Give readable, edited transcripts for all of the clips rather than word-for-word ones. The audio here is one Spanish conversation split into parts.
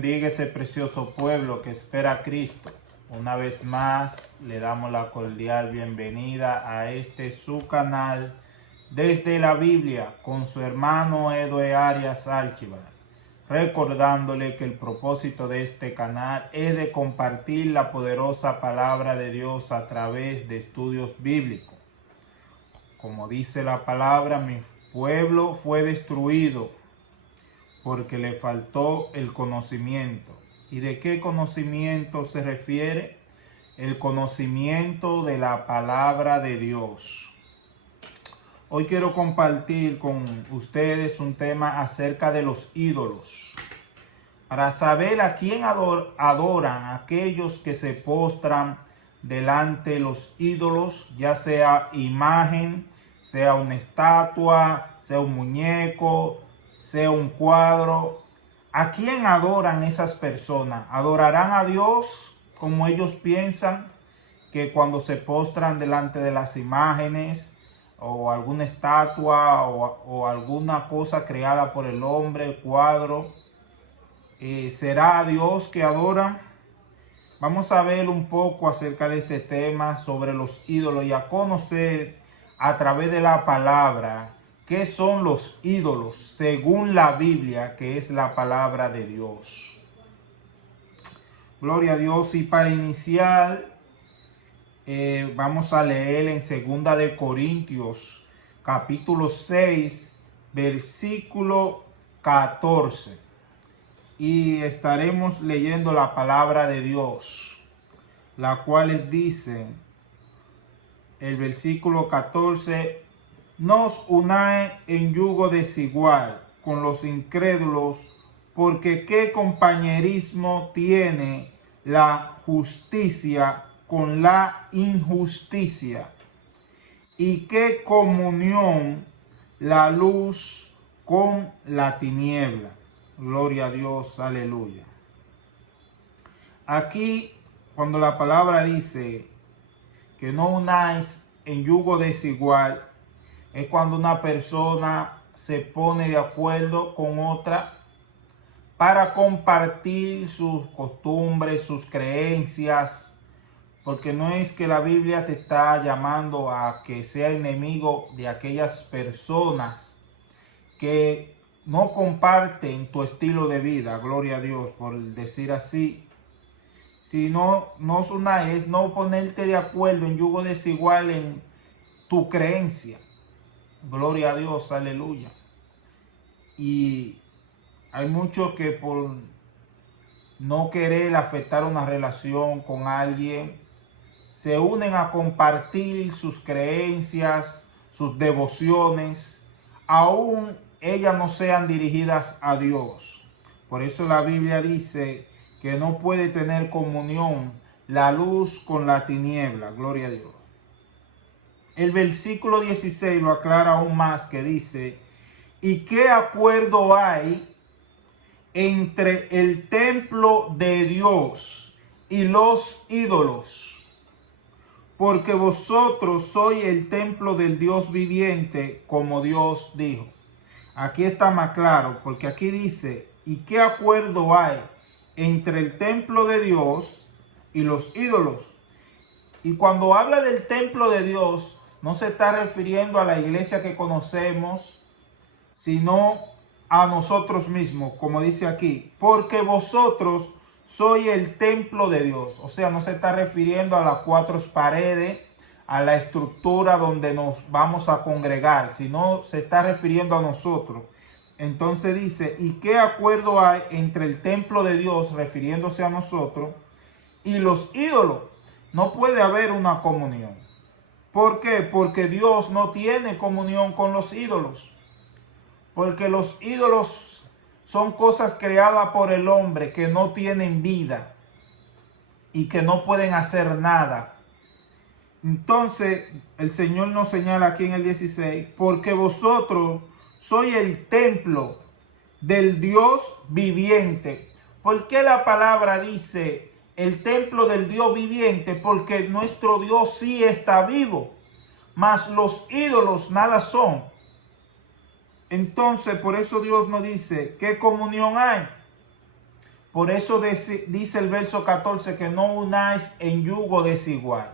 bendiga ese precioso pueblo que espera a Cristo. Una vez más le damos la cordial bienvenida a su canal desde la Biblia con su hermano Edwin Arias Alchivar, recordándole que el propósito de este canal es de compartir la poderosa palabra de Dios a través de estudios bíblicos. Como dice la palabra, mi pueblo fue destruido porque le faltó el conocimiento. ¿Y de qué conocimiento se refiere? El conocimiento de la palabra de Dios. Hoy quiero compartir con ustedes un tema acerca de los ídolos. Para saber a quién adoran aquellos que se postran delante de los ídolos, ya sea imagen, sea una estatua, sea un muñeco, sea un cuadro. ¿A quién adoran esas personas? ¿Adorarán a Dios como ellos piensan que cuando se postran delante de las imágenes o alguna estatua o alguna cosa creada por el hombre, cuadro? ¿Será a Dios que adoran? Vamos a ver un poco acerca de este tema sobre los ídolos y a conocer a través de la palabra ¿qué son los ídolos según la Biblia, que es la palabra de Dios? Gloria a Dios. Y para iniciar, vamos a leer en 2 de Corintios, capítulo 6, versículo 14. Y estaremos leyendo la palabra de Dios, la cual dice, el versículo 14, no os unáis en yugo desigual con los incrédulos, porque qué compañerismo tiene la justicia con la injusticia, y qué comunión la luz con la tiniebla. Gloria a Dios, aleluya. Aquí, cuando la palabra dice que no unáis en yugo desigual, es cuando una persona se pone de acuerdo con otra para compartir sus costumbres, sus creencias, porque no es que la Biblia te está llamando a que sea enemigo de aquellas personas que no comparten tu estilo de vida, gloria a Dios, por decir así. Sino no os unáis, no ponerte de acuerdo en yugo desigual en tu creencia. Gloria a Dios, aleluya. Y hay muchos que por no querer afectar una relación con alguien, se unen a compartir sus creencias, sus devociones, aún ellas no sean dirigidas a Dios. Por eso la Biblia dice que no puede tener comunión la luz con la tiniebla. Gloria a Dios. El versículo 16 lo aclara aún más, que dice, ¿y qué acuerdo hay entre el templo de Dios y los ídolos? Porque vosotros sois el templo del Dios viviente, como Dios dijo. Aquí está más claro, porque aquí dice, ¿y qué acuerdo hay entre el templo de Dios y los ídolos? Y cuando habla del templo de Dios, no se está refiriendo a la iglesia que conocemos, sino a nosotros mismos, como dice aquí, porque vosotros sois el templo de Dios. O sea, no se está refiriendo a las cuatro paredes, a la estructura donde nos vamos a congregar, sino se está refiriendo a nosotros. Entonces dice, ¿y qué acuerdo hay entre el templo de Dios, refiriéndose a nosotros, y los ídolos? No puede haber una comunión. ¿Por qué? Porque Dios no tiene comunión con los ídolos. Porque los ídolos son cosas creadas por el hombre que no tienen vida y que no pueden hacer nada. Entonces, el Señor nos señala aquí en el 16, porque vosotros sois el templo del Dios viviente. ¿Por qué la palabra dice el templo del Dios viviente? Porque nuestro Dios sí está vivo, mas los ídolos nada son. Entonces, por eso Dios nos dice, ¿qué comunión hay? Por eso dice el verso 14 que no unáis en yugo desigual.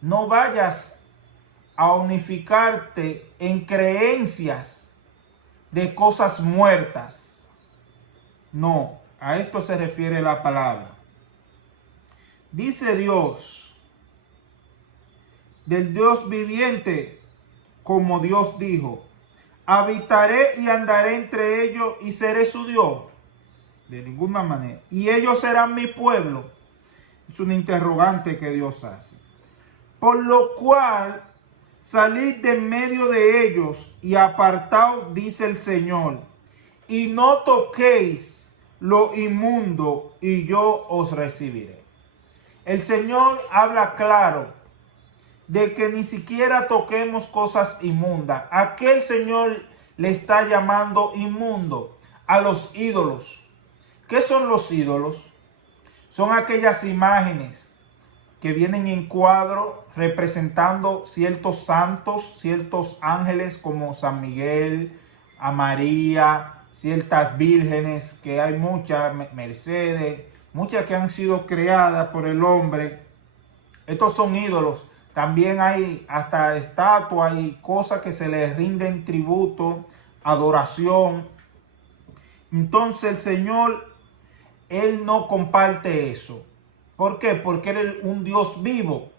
No vayas a unificarte en creencias de cosas muertas. No, a esto se refiere la palabra. Dice Dios, del Dios viviente, como Dios dijo, habitaré y andaré entre ellos y seré su Dios. De ninguna manera. Y ellos serán mi pueblo. Es un interrogante que Dios hace. Por lo cual, salid de en medio de ellos y apartaos, dice el Señor, y no toquéis lo inmundo, y yo os recibiré. El Señor habla claro de que ni siquiera toquemos cosas inmundas. ¿A qué el Señor le está llamando inmundo? A los ídolos. ¿Qué son los ídolos? Son aquellas imágenes que vienen en cuadro representando ciertos santos, ciertos ángeles como San Miguel, a María, ciertas vírgenes, que hay muchas, Mercedes, muchas que han sido creadas por el hombre. Estos son ídolos. También hay hasta estatuas y cosas que se les rinden tributo, adoración. Entonces el Señor, Él no comparte eso. ¿Por qué? Porque Él es un Dios vivo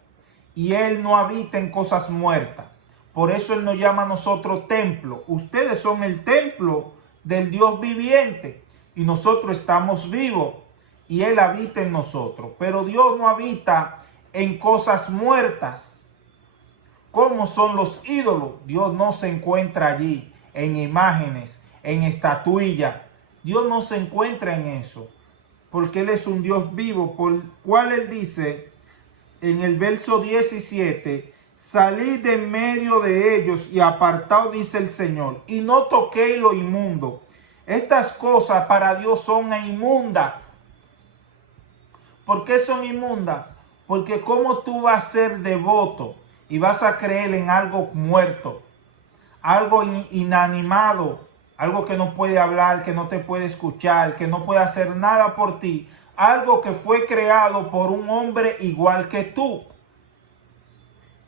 y Él no habita en cosas muertas. Por eso Él nos llama a nosotros templo. Ustedes son el templo del Dios viviente y nosotros estamos vivos y Él habita en nosotros. Pero Dios no habita en cosas muertas. ¿Cómo son los ídolos? Dios no se encuentra allí en imágenes, en estatuillas. Dios no se encuentra en eso, porque Él es un Dios vivo, por cual Él dice en el verso 17, salid de en medio de ellos y apartaos, dice el Señor, y no toquéis lo inmundo. Estas cosas para Dios son inmundas. ¿Por qué son inmundas? Porque ¿cómo tú vas a ser devoto y vas a creer en algo muerto, algo inanimado, algo que no puede hablar, que no te puede escuchar, que no puede hacer nada por ti, algo que fue creado por un hombre igual que tú?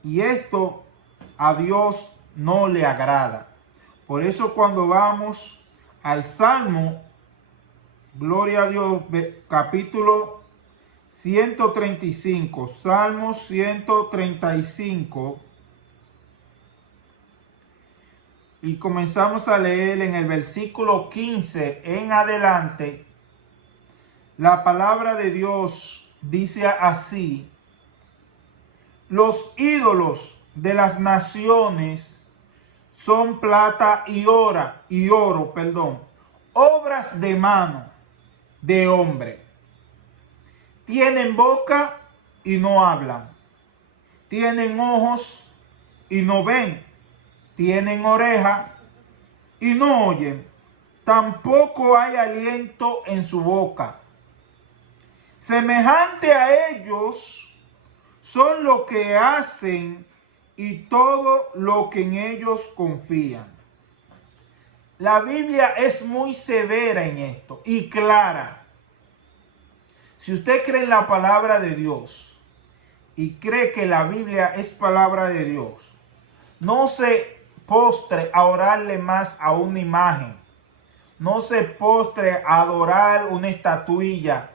Y esto a Dios no le agrada. Por eso cuando vamos al Salmo, gloria a Dios, capítulo 135, Salmo 135, y comenzamos a leer en el versículo 15 en adelante. La palabra de Dios dice así: los ídolos de las naciones son plata y oro, obras de mano de hombre. Tienen boca y no hablan. Tienen ojos y no ven. Tienen oreja y no oyen. Tampoco hay aliento en su boca. Semejante a ellos son lo que hacen y todo lo que en ellos confían. La Biblia es muy severa en esto y clara. Si usted cree en la palabra de Dios y cree que la Biblia es palabra de Dios, no se postre a orarle más a una imagen. No se postre a adorar una estatuilla.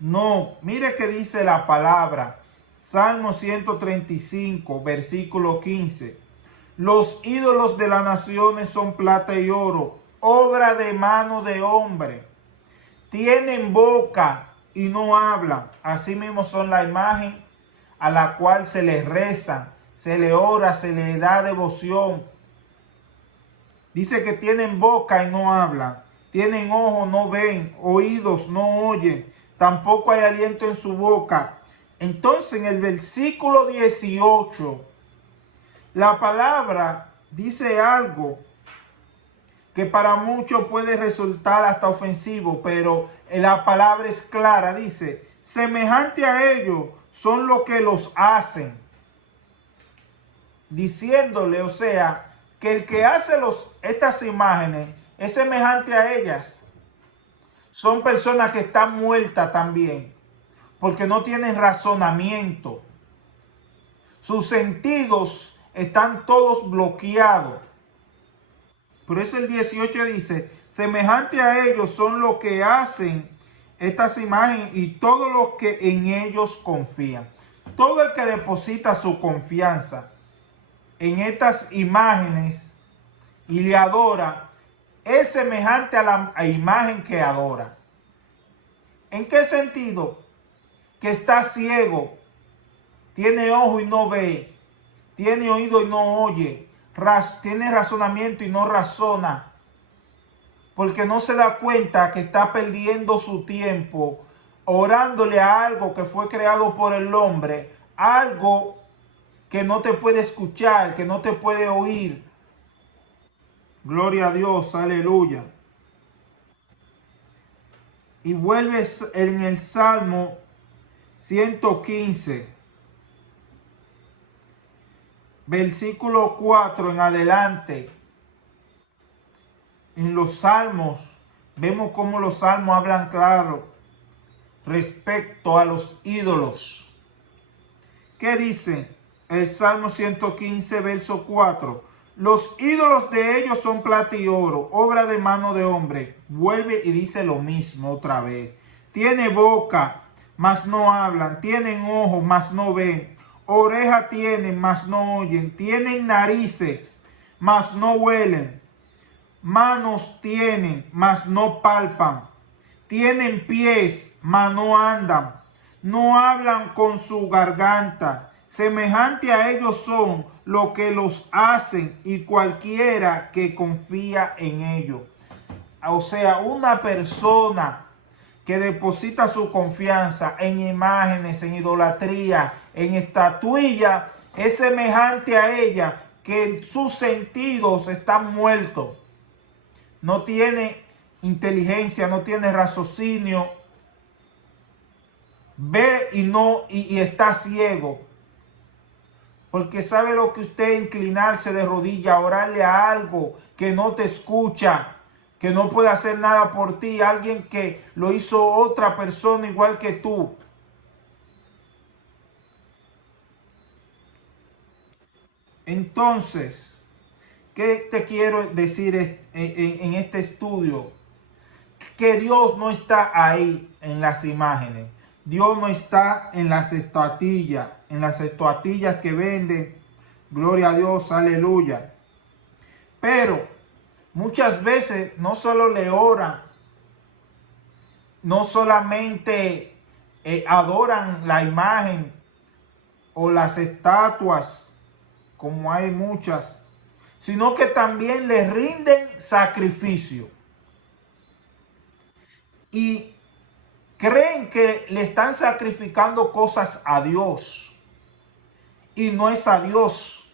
No, mire que dice la palabra. Salmo 135, versículo 15. Los ídolos de las naciones son plata y oro, obra de mano de hombre. Tienen boca y no hablan. Así mismo son la imagen a la cual se les reza, se le ora, se le da devoción. Dice que tienen boca y no hablan. Tienen ojos, no ven. Oídos, no oyen. Tampoco hay aliento en su boca. Entonces en el versículo 18, la palabra dice algo que para muchos puede resultar hasta ofensivo, pero la palabra es clara. Dice, semejante a ellos son los que los hacen. Diciéndole, o sea, que el que hace estas imágenes es semejante a ellas. son personas que están muertas también, porque no tienen razonamiento. Sus sentidos están todos bloqueados. Por eso el 18 dice, semejante a ellos son los que hacen estas imágenes y todos los que en ellos confían. Todo el que deposita su confianza en estas imágenes y le adora, es semejante a la imagen que adora. ¿En qué sentido? Que está ciego, tiene ojo y no ve, tiene oído y no oye, tiene razonamiento y no razona, porque no se da cuenta que está perdiendo su tiempo orándole a algo que fue creado por el hombre, algo que no te puede escuchar, que no te puede oír. Gloria a Dios, aleluya. Y vuelves en el Salmo 115, versículo 4 en adelante. En los salmos, vemos cómo los salmos hablan claro respecto a los ídolos. ¿Qué dice el Salmo 115, verso 4? Los ídolos de ellos son plata y oro, obra de mano de hombre. Vuelve y dice lo mismo otra vez. Tiene boca, mas no hablan. Tienen ojos, mas no ven. Oreja tienen, mas no oyen. Tienen narices, mas no huelen. Manos tienen, mas no palpan. Tienen pies, mas no andan. No hablan con su garganta. Semejante a ellos son los que los hacen y cualquiera que confía en ellos. O sea, una persona que deposita su confianza en imágenes, en idolatría, en estatuillas, es semejante a ella, que sus sentidos están muertos. No tiene inteligencia, no tiene raciocinio, ve y está ciego. Porque sabe lo que usted inclinarse de rodilla, orarle a algo que no te escucha, que no puede hacer nada por ti, alguien que lo hizo otra persona igual que tú. Entonces, ¿qué te quiero decir en este estudio? Que Dios no está ahí en las imágenes. Dios no está en las estatuillas que venden. Gloria a Dios, aleluya. Pero muchas veces no solo le oran, no solamente adoran la imagen o las estatuas, como hay muchas, sino que también le rinden sacrificio. Y creen que le están sacrificando cosas a Dios. Y no es a Dios.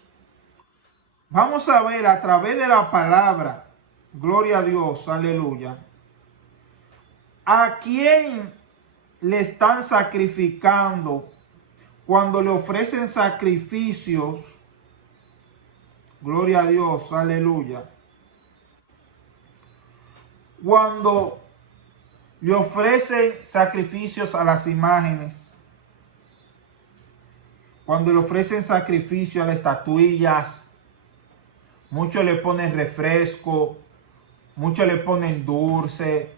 Vamos a ver a través de la palabra, gloria a Dios, aleluya, a quién le están sacrificando cuando le ofrecen sacrificios. Gloria a Dios, aleluya. Cuando le ofrecen sacrificios a las imágenes, cuando le ofrecen sacrificio a las estatuillas, muchos le ponen refresco, muchos le ponen dulce,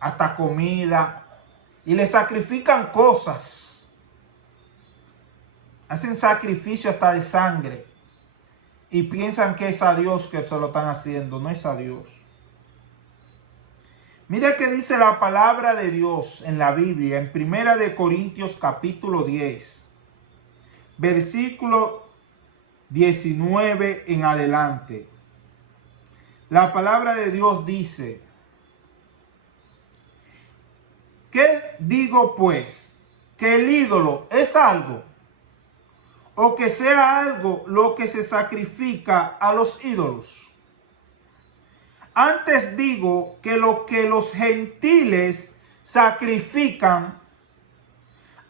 hasta comida, y le sacrifican cosas. Hacen sacrificio hasta de sangre y piensan que es a Dios que se lo están haciendo. No es a Dios. Mira qué dice la palabra de Dios en la Biblia, en 1 Corintios capítulo 10, versículo 19 en adelante. La palabra de Dios dice: ¿qué digo pues? ¿Que el ídolo es algo? ¿O que sea algo lo que se sacrifica a los ídolos? Antes digo que lo que los gentiles sacrifican,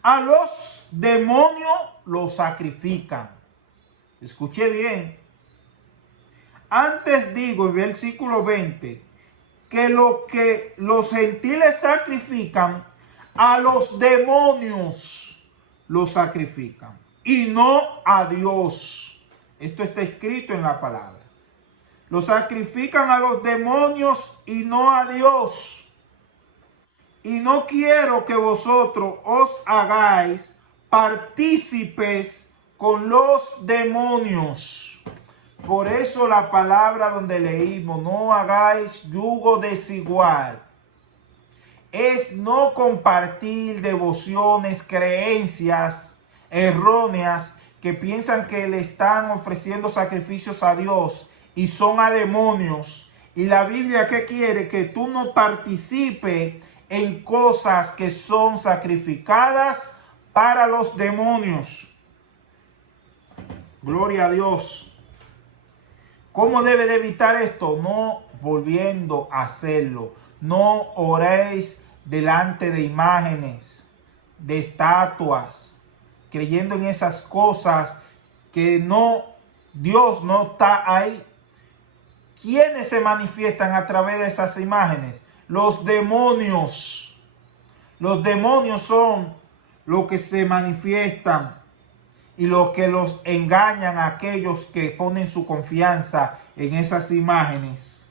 a los demonios lo sacrifican. Escuche bien. Antes digo, en versículo 20, que lo que los gentiles sacrifican, a los demonios los sacrifican y no a Dios. Esto está escrito en la palabra. Lo sacrifican a los demonios y no a Dios. Y no quiero que vosotros os hagáis partícipes con los demonios. Por eso la palabra donde leímos, no hagáis yugo desigual, es no compartir devociones, creencias erróneas que piensan que le están ofreciendo sacrificios a Dios y son a demonios. Y la Biblia, ¿qué quiere? Que tú no participes en cosas que son sacrificadas para los demonios. Gloria a Dios. ¿Cómo debe de evitar esto? No volviendo a hacerlo. No oréis delante de imágenes, de estatuas, creyendo en esas cosas que no, Dios no está ahí. ¿Quiénes se manifiestan a través de esas imágenes? Los demonios. Los demonios son los que se manifiestan y los que los engañan a aquellos que ponen su confianza en esas imágenes.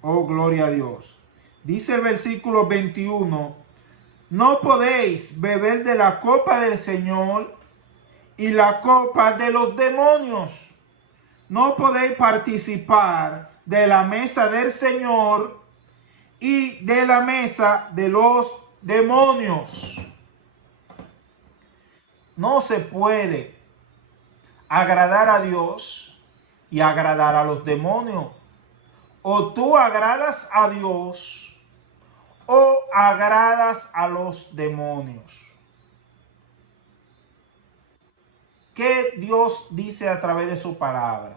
Oh, gloria a Dios. Dice el versículo 21, no podéis beber de la copa del Señor y la copa de los demonios. No podéis participar de la mesa del Señor y de la mesa de los demonios. No se puede agradar a Dios y agradar a los demonios. O tú agradas a Dios o agradas a los demonios. ¿Qué Dios dice a través de su palabra?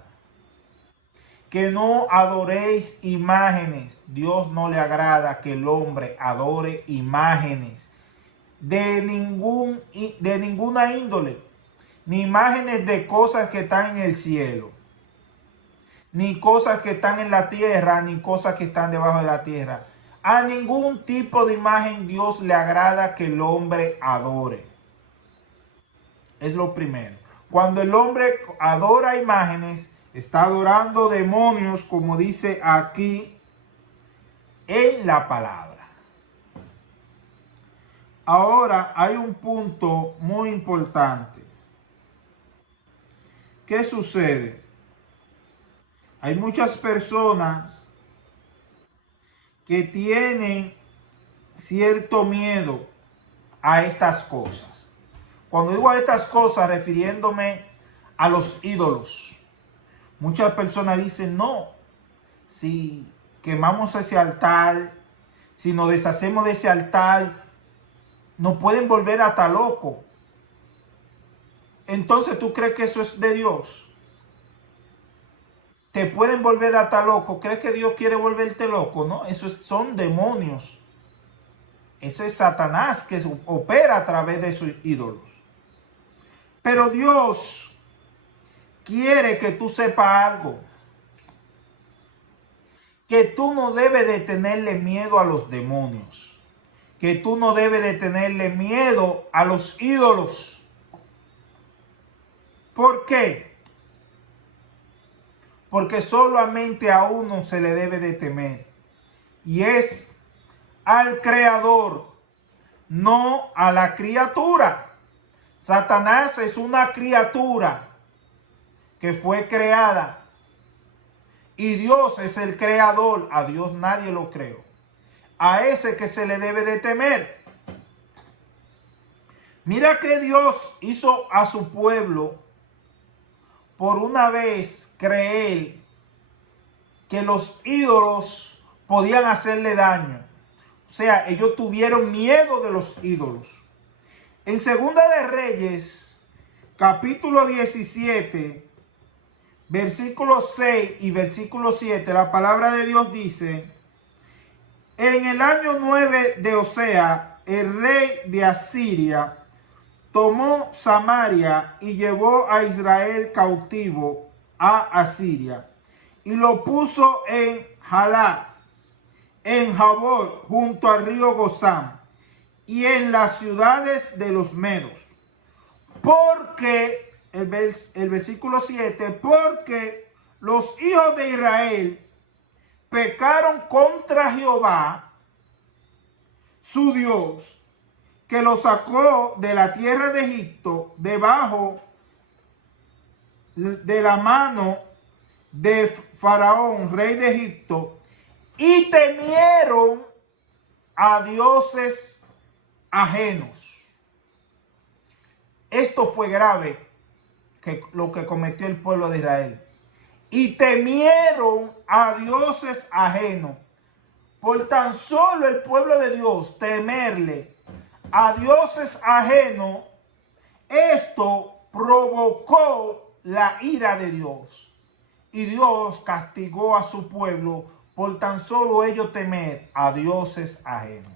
Que no adoréis imágenes. Dios no le agrada que el hombre adore imágenes de ninguna índole, ni imágenes de cosas que están en el cielo, ni cosas que están en la tierra, ni cosas que están debajo de la tierra. A ningún tipo de imagen Dios le agrada que el hombre adore. Es lo primero. Cuando el hombre adora imágenes, está adorando demonios, como dice aquí en la palabra. Ahora hay un punto muy importante. ¿Qué sucede? Hay muchas personas que tienen cierto miedo a estas cosas. Cuando digo a estas cosas, refiriéndome a los ídolos. Muchas personas dicen, no, si quemamos ese altar, si nos deshacemos de ese altar, nos pueden volver hasta locos. Entonces, ¿tú crees que eso es de Dios? Te pueden volver hasta loco. ¿Crees que Dios quiere volverte loco? No, son demonios. Eso es Satanás que opera a través de sus ídolos. Pero Dios quiere que tú sepas algo. Que tú no debes de tenerle miedo a los demonios. Que tú no debes de tenerle miedo a los ídolos. ¿Por qué? Porque solamente a uno se le debe de temer. Y es al Creador, no a la criatura. Satanás es una criatura que fue creada. Y Dios es el creador. A Dios nadie lo creó. A ese que se le debe de temer. Mira que Dios hizo a su pueblo por una vez creer que los ídolos podían hacerle daño. O sea, ellos tuvieron miedo de los ídolos. En Segunda de Reyes, capítulo 17, versículo 6 y versículo 7, la palabra de Dios dice: en el año 9 de Osea, el rey de Asiria tomó Samaria y llevó a Israel cautivo a Asiria y lo puso en Halat, en Jabor, junto al río Gozán, y en las ciudades de los medos. Porque, el versículo 7, porque los hijos de Israel pecaron contra Jehová, su Dios, que los sacó de la tierra de Egipto, debajo de la mano de Faraón, rey de Egipto, y temieron a dioses ajenos. Esto fue grave, lo que cometió el pueblo de Israel. Y temieron a dioses ajenos. Por tan solo el pueblo de Dios temerle a dioses ajenos, esto provocó la ira de Dios. Y Dios castigó a su pueblo por tan solo ellos temer a dioses ajenos.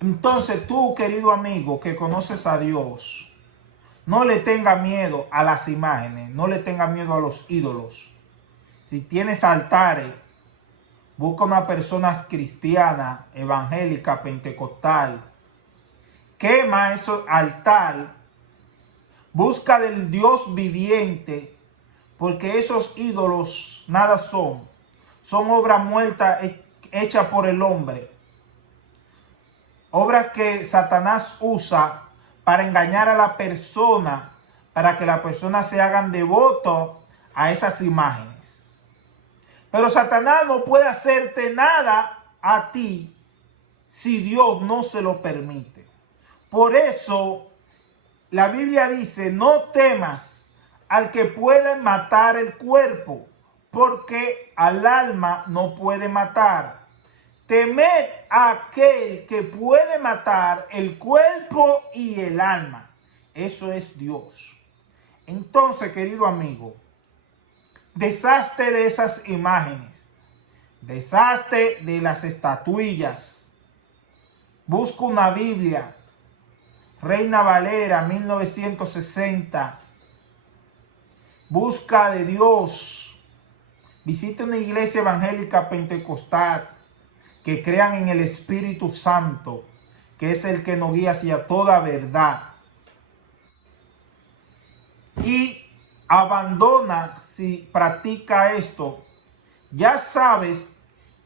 Entonces tú, querido amigo, que conoces a Dios, no le tenga miedo a las imágenes, no le tenga miedo a los ídolos. Si tienes altares, busca una persona cristiana, evangélica, pentecostal, quema ese altar, busca del Dios viviente, porque esos ídolos nada son obras muertas hechas por el hombre, obras que Satanás usa para engañar a la persona, para que la persona se hagan devoto a esas imágenes. Pero Satanás no puede hacerte nada a ti si Dios no se lo permite. Por eso la Biblia dice, no temas al que puede matar el cuerpo, porque al alma no puede matar. Temed a aquel que puede matar el cuerpo y el alma. Eso es Dios. Entonces, querido amigo, deshazte de esas imágenes. Deshazte de las estatuillas. Busca una Biblia. Reina Valera, 1960. Busca de Dios. Visita una iglesia evangélica pentecostal que crean en el Espíritu Santo, que es el que nos guía hacia toda verdad. Y abandona, si practica esto, ya sabes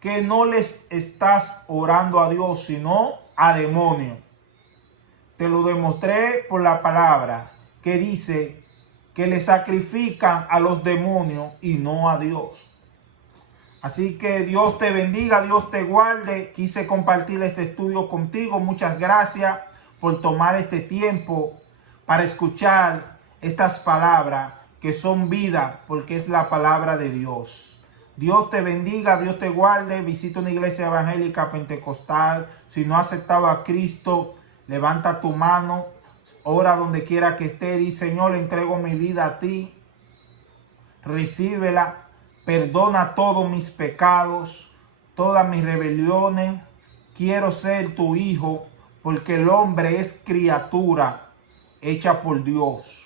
que no les estás orando a Dios, sino a demonio. Te lo demostré por la palabra, que dice que le sacrifican a los demonios y no a Dios. Así que Dios te bendiga, Dios te guarde. Quise compartir este estudio contigo. Muchas gracias por tomar este tiempo para escuchar estas palabras que son vida, porque es la palabra de Dios. Dios te bendiga, Dios te guarde. Visita una iglesia evangélica pentecostal. Si no has aceptado a Cristo, levanta tu mano. Ora donde quiera que esté. Di, Señor, entrego mi vida a ti. Recíbela. Perdona todos mis pecados, todas mis rebeliones. Quiero ser tu hijo, porque el hombre es criatura hecha por Dios.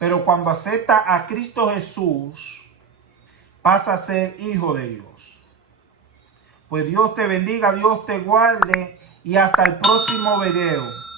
Pero cuando acepta a Cristo Jesús, pasa a ser hijo de Dios. Pues Dios te bendiga, Dios te guarde y hasta el próximo video.